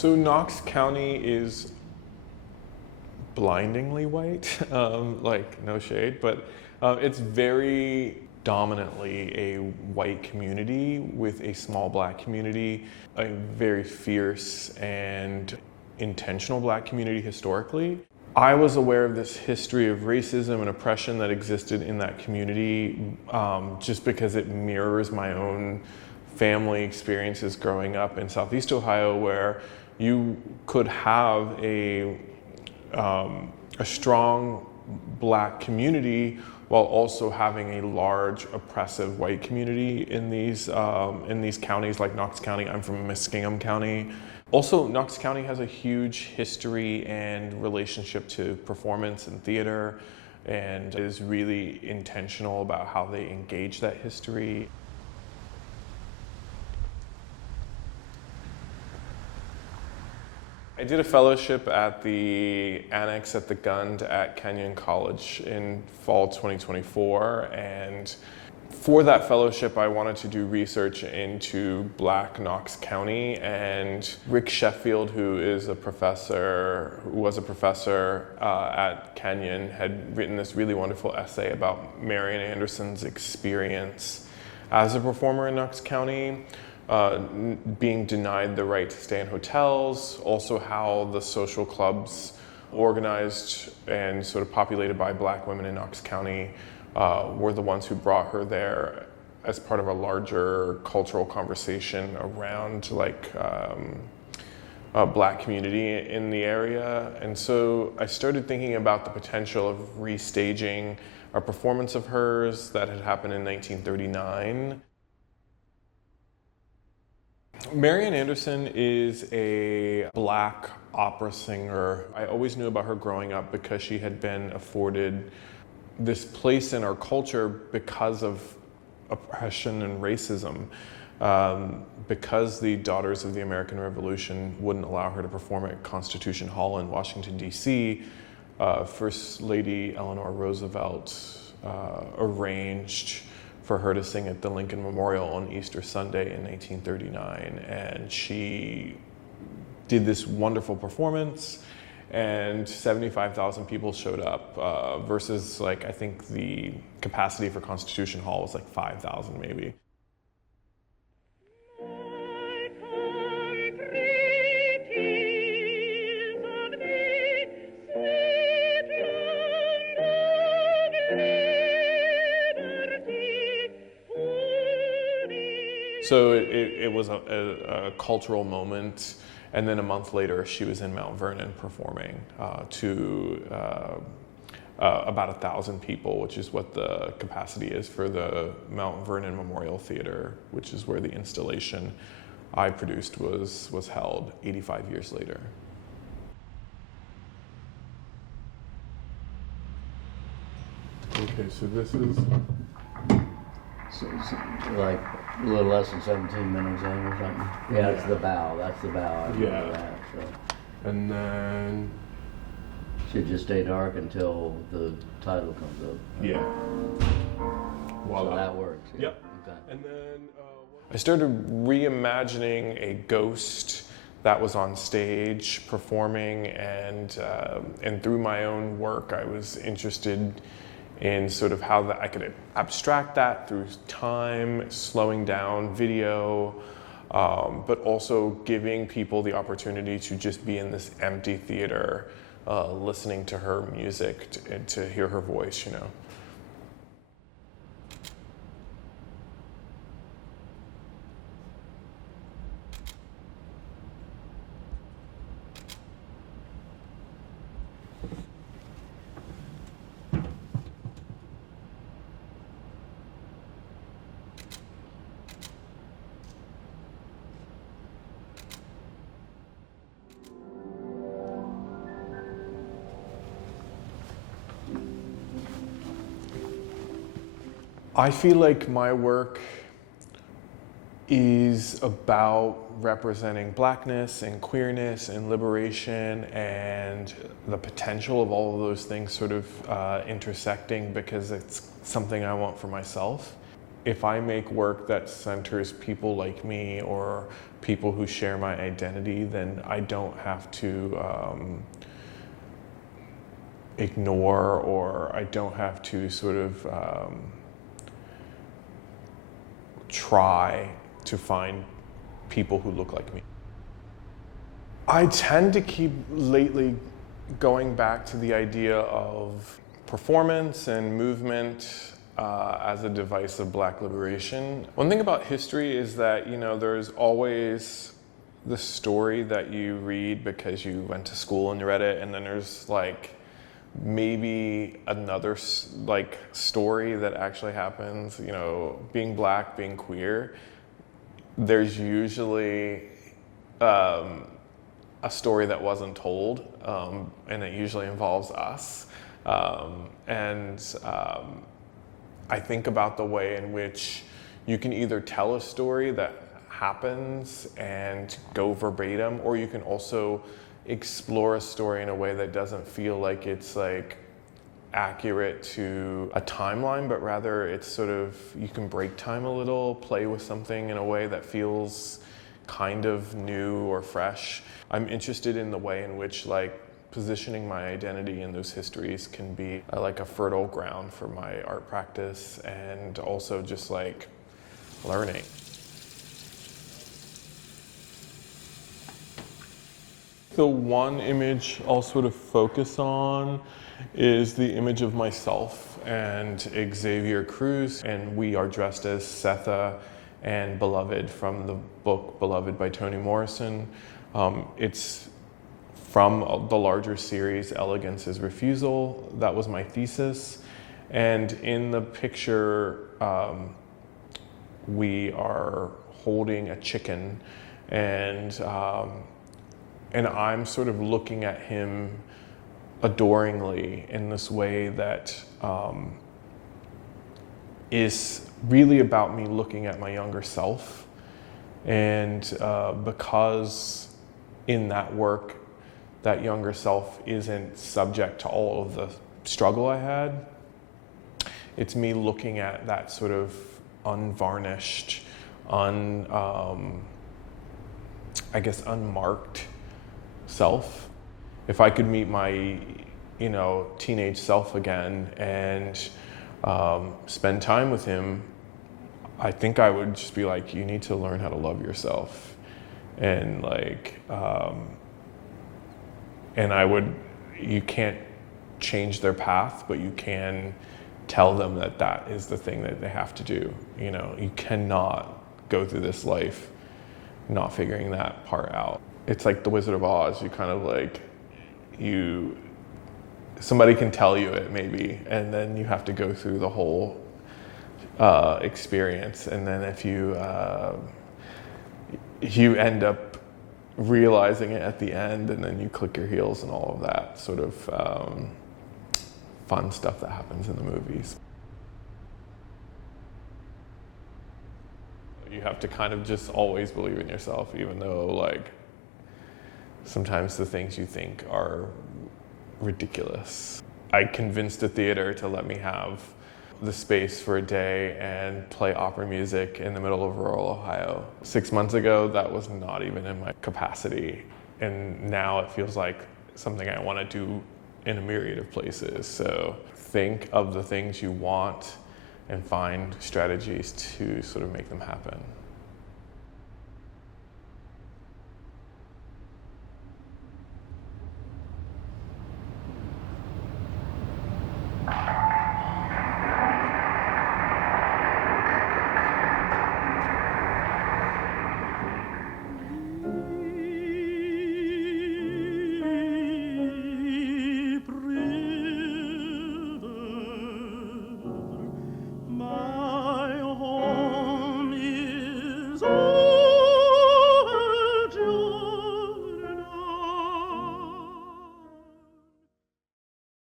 So Knox County is blindingly white, like no shade, but it's very dominantly a white community with a small black community, a very fierce and intentional black community historically. I was aware of this history of racism and oppression that existed in that community just because it mirrors my own family experiences growing up in Southeast Ohio, where you could have a strong black community while also having a large oppressive white community in these counties like Knox County. I'm from Muskingum County. Also, Knox County has a huge history and relationship to performance and theater, and is really intentional about how they engage that history. I did a fellowship at the Annex at the Gund at Kenyon College in fall 2024, and for that fellowship I wanted to do research into Black Knox County, and Rick Sheffield, who was a professor at Kenyon, had written this really wonderful essay about Marian Anderson's experience as a performer in Knox County. Being denied the right to stay in hotels, also how the social clubs organized and sort of populated by black women in Knox County were the ones who brought her there as part of a larger cultural conversation around like a black community in the area. And so I started thinking about the potential of restaging a performance of hers that had happened in 1939. Marian Anderson is a black opera singer. I always knew about her growing up because she had been afforded this place in our culture because of oppression and racism. Because the Daughters of the American Revolution wouldn't allow her to perform at Constitution Hall in Washington, D.C., First Lady Eleanor Roosevelt arranged for her to sing at the Lincoln Memorial on Easter Sunday in 1939. And she did this wonderful performance, and 75,000 people showed up versus like, I think the capacity for Constitution Hall was like 5,000 maybe. So it was a cultural moment, and then a month later she was in Mount Vernon performing to about 1,000 people, which is what the capacity is for the Mount Vernon Memorial Theater, which is where the installation I produced was held 85 years later. Okay, so this is... So like a little less than 17 minutes in or something. Yeah, that's the bow. That's the bow. I remember that. So. And then should just stay dark until the title comes up. Yeah. So that works. Yeah. Yep. Okay. And then I started reimagining a ghost that was on stage performing, and through my own work, I was interested in sort of how I could abstract that through time, slowing down video, but also giving people the opportunity to just be in this empty theater, listening to her music and to hear her voice, you know. I feel like my work is about representing blackness and queerness and liberation and the potential of all of those things sort of intersecting, because it's something I want for myself. if I make work that centers people like me or people who share my identity, then I don't have to ignore, or I don't have to sort of try to find people who look like me. I tend to keep lately going back to the idea of performance and movement as a device of Black liberation. One thing about history is that, you know, there's always the story that you read because you went to school and you read it, and then there's like maybe another like story that actually happens, you know, being Black, being queer. There's usually a story that wasn't told, and it usually involves us. I think about the way in which you can either tell a story that happens and go verbatim, or you can also explore a story in a way that doesn't feel like it's like accurate to a timeline, but rather it's sort of, you can break time a little, play with something in a way that feels kind of new or fresh. I'm interested in the way in which like positioning my identity in those histories can be like a fertile ground for my art practice, and also just like learning. The one image I'll sort of focus on is the image of myself and Xavier Cruz, and we are dressed as Setha and Beloved from the book Beloved by Toni Morrison. It's from the larger series, Elegance is Refusal. That was my thesis. And in the picture, we are holding a chicken, and I'm sort of looking at him adoringly in this way that is really about me looking at my younger self. And because in that work, that younger self isn't subject to all of the struggle I had, it's me looking at that sort of unvarnished, unmarked self. If I could meet my, you know, teenage self again and spend time with him, I think I would just be like, you need to learn how to love yourself. And like, you can't change their path, but you can tell them that that is the thing that they have to do. You know, you cannot go through this life not figuring that part out. It's like the Wizard of Oz. You kind of like, somebody can tell you it maybe, and then you have to go through the whole experience. And then if you end up realizing it at the end, and then you click your heels and all of that sort of fun stuff that happens in the movies. You have to kind of just always believe in yourself, even though like sometimes the things you think are ridiculous. I convinced the theater to let me have the space for a day and play opera music in the middle of rural Ohio. 6 months ago, that was not even in my capacity. And now it feels like something I want to do in a myriad of places. So think of the things you want and find strategies to sort of make them happen.